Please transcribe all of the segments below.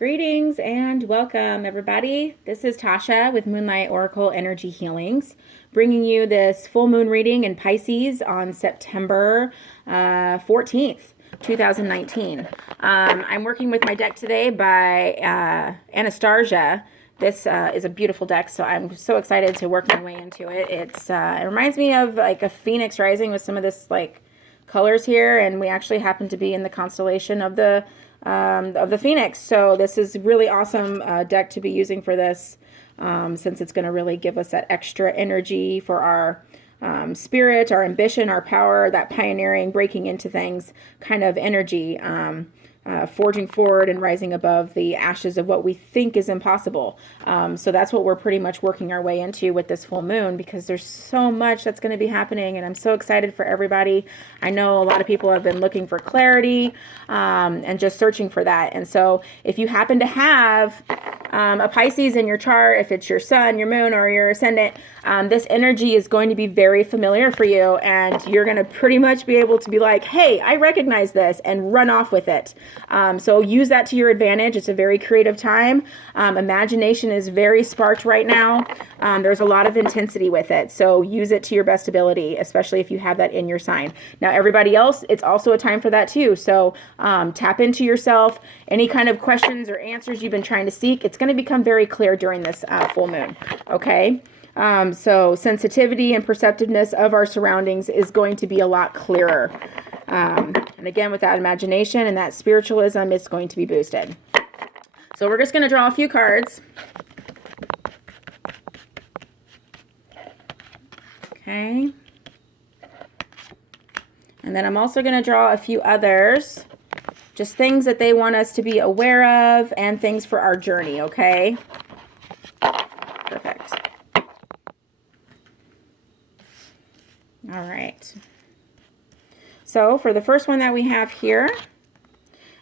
Greetings and welcome, everybody. This is Tasha with Moonlight Oracle Energy Healings, bringing you this full moon reading in Pisces on September 14th, 2019. I'm working with my deck today by Anastasia. This is a beautiful deck, so I'm so excited to work my way into it. It reminds me of like a phoenix rising with some of this like colors here, and we actually happen to be in the constellation of the Phoenix. So this is really awesome deck to be using for this, since it's going to really give us that extra energy for our spirit, our ambition, our power, that pioneering, breaking into things kind of energy, forging forward and rising above the ashes of what we think is impossible. So that's what we're pretty much working our way into with this full moon, because there's so much that's going to be happening, and I'm so excited for everybody. I know a lot of people have been looking for clarity and just searching for that. And so if you happen to have a Pisces in your chart, if it's your sun, your moon, or your ascendant, this energy is going to be very familiar for you, and you're going to pretty much be able to be like, hey, I recognize this, and run off with it. So use that to your advantage. It's a very creative time. Imagination is very sparked right now. There's a lot of intensity with it. So use it to your best ability, especially if you have that in your sign. Now, everybody else, it's also a time for that too. So tap into yourself. Any kind of questions or answers you've been trying to seek, it's going to become very clear during this full moon. Okay. So sensitivity and perceptiveness of our surroundings is going to be a lot clearer. And again, with that imagination and that spiritualism, it's going to be boosted. So we're just going to draw a few cards. Okay. And then I'm also going to draw a few others. Just things that they want us to be aware of and things for our journey, okay? Perfect. All right. So for the first one that we have here,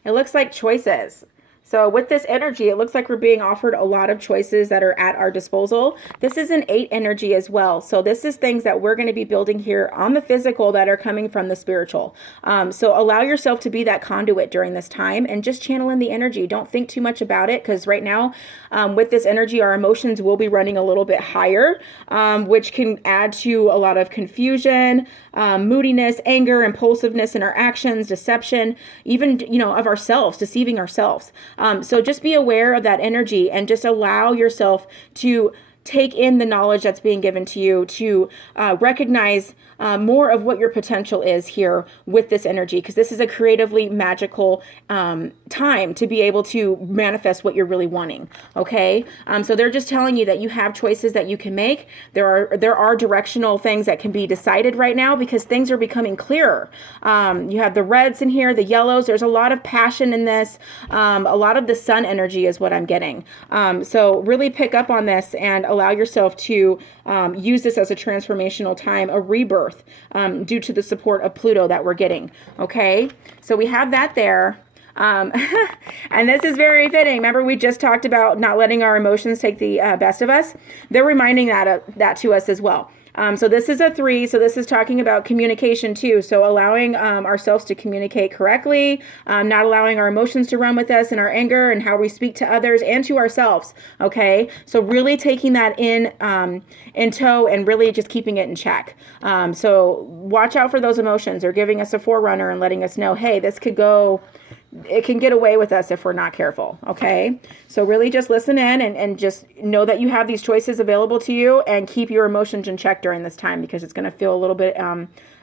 it looks like choices. So with this energy, it looks like we're being offered a lot of choices that are at our disposal. This is an 8 energy as well. So this is things that we're going to be building here on the physical that are coming from the spiritual. So allow yourself to be that conduit during this time and just channel in the energy. Don't think too much about it, because right now with this energy, our emotions will be running a little bit higher, which can add to a lot of confusion, moodiness, anger, impulsiveness in our actions, deception, even, of ourselves, deceiving ourselves. So just be aware of that energy and just allow yourself to take in the knowledge that's being given to you, to recognize more of what your potential is here with this energy, because this is a creatively magical time to be able to manifest what you're really wanting. Okay, so they're just telling you that you have choices that you can make. There are directional things that can be decided right now, because things are becoming clearer. You have the reds in here, the yellows. There's a lot of passion in this. A lot of the sun energy is what I'm getting. So really pick up on this and allow yourself to use this as a transformational time, a rebirth, due to the support of Pluto that we're getting. Okay, so we have that there. And this is very fitting. Remember, we just talked about not letting our emotions take the best of us. They're reminding that to us as well. So this is a 3. So this is talking about communication too. So allowing ourselves to communicate correctly, not allowing our emotions to run with us and our anger and how we speak to others and to ourselves. Okay. So really taking that in tow and really just keeping it in check. So watch out for those emotions. They're giving us a forerunner and letting us know, hey, it can get away with us if we're not careful. Okay. So really just listen in and just know that you have these choices available to you, and keep your emotions in check during this time, because it's going to feel a little bit,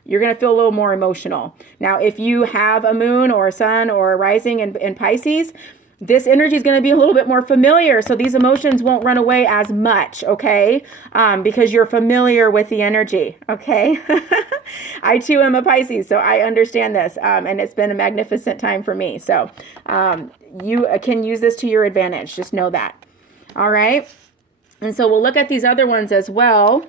you're going to feel a little more emotional. Now, if you have a moon or a sun or a rising in Pisces, this energy is going to be a little bit more familiar, so these emotions won't run away as much, okay? Because you're familiar with the energy, okay? I too am a Pisces, so I understand this, and it's been a magnificent time for me. So you can use this to your advantage. Just know that. All right? And so we'll look at these other ones as well.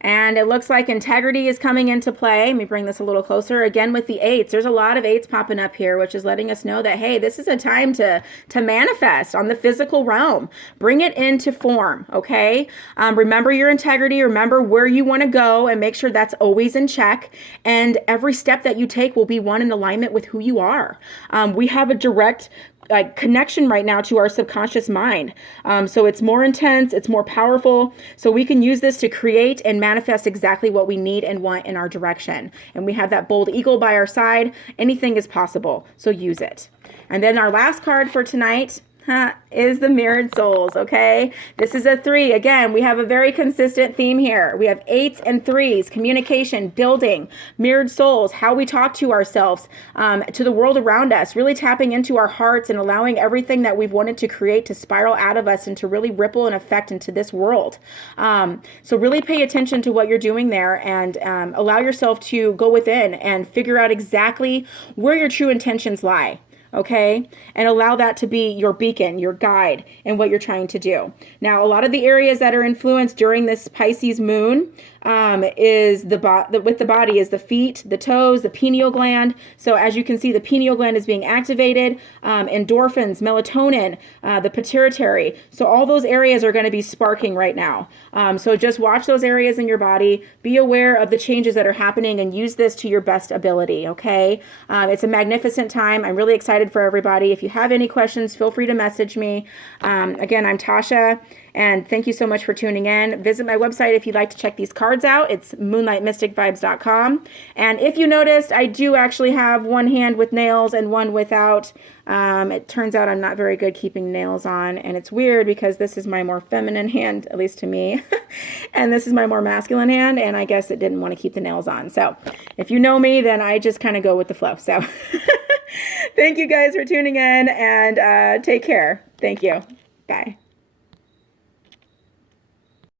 And it looks like integrity is coming into play. Let me bring this a little closer. Again, with the 8s, there's a lot of 8s popping up here, which is letting us know that, hey, this is a time to manifest on the physical realm. Bring it into form, okay? Remember your integrity. Remember where you want to go, and make sure that's always in check. And every step that you take will be one in alignment with who you are. We have a direct like connection right now to our subconscious mind. So it's more intense, it's more powerful. So we can use this to create and manifest exactly what we need and want in our direction. And we have that bold eagle by our side. Anything is possible. So use it. And then our last card for tonight is the Mirrored Souls, okay? This is a 3. Again, we have a very consistent theme here. We have 8s and 3s, communication, building, mirrored souls, how we talk to ourselves, to the world around us, really tapping into our hearts and allowing everything that we've wanted to create to spiral out of us and to really ripple and affect into this world. So really pay attention to what you're doing there and allow yourself to go within and figure out exactly where your true intentions lie. Okay, and allow that to be your beacon, your guide, and what you're trying to do. Now, a lot of the areas that are influenced during this Pisces moon is with the body is the feet, the toes, the pineal gland. So as you can see, the pineal gland is being activated, endorphins, melatonin, the pituitary. So all those areas are going to be sparking right now. So just watch those areas in your body, be aware of the changes that are happening, and use this to your best ability. Okay, it's a magnificent time. I'm really excited for everybody. If you have any questions, feel free to message me. Again, I'm Tasha, and thank you so much for tuning in. Visit my website if you'd like to check these cards out. It's moonlightmysticvibes.com. And if you noticed, I do actually have one hand with nails and one without. It turns out I'm not very good keeping nails on, and it's weird because this is my more feminine hand, at least to me, and this is my more masculine hand, and I guess it didn't want to keep the nails on. So if you know me, then I just kind of go with the flow. So thank you guys for tuning in, and take care. Thank you. Bye.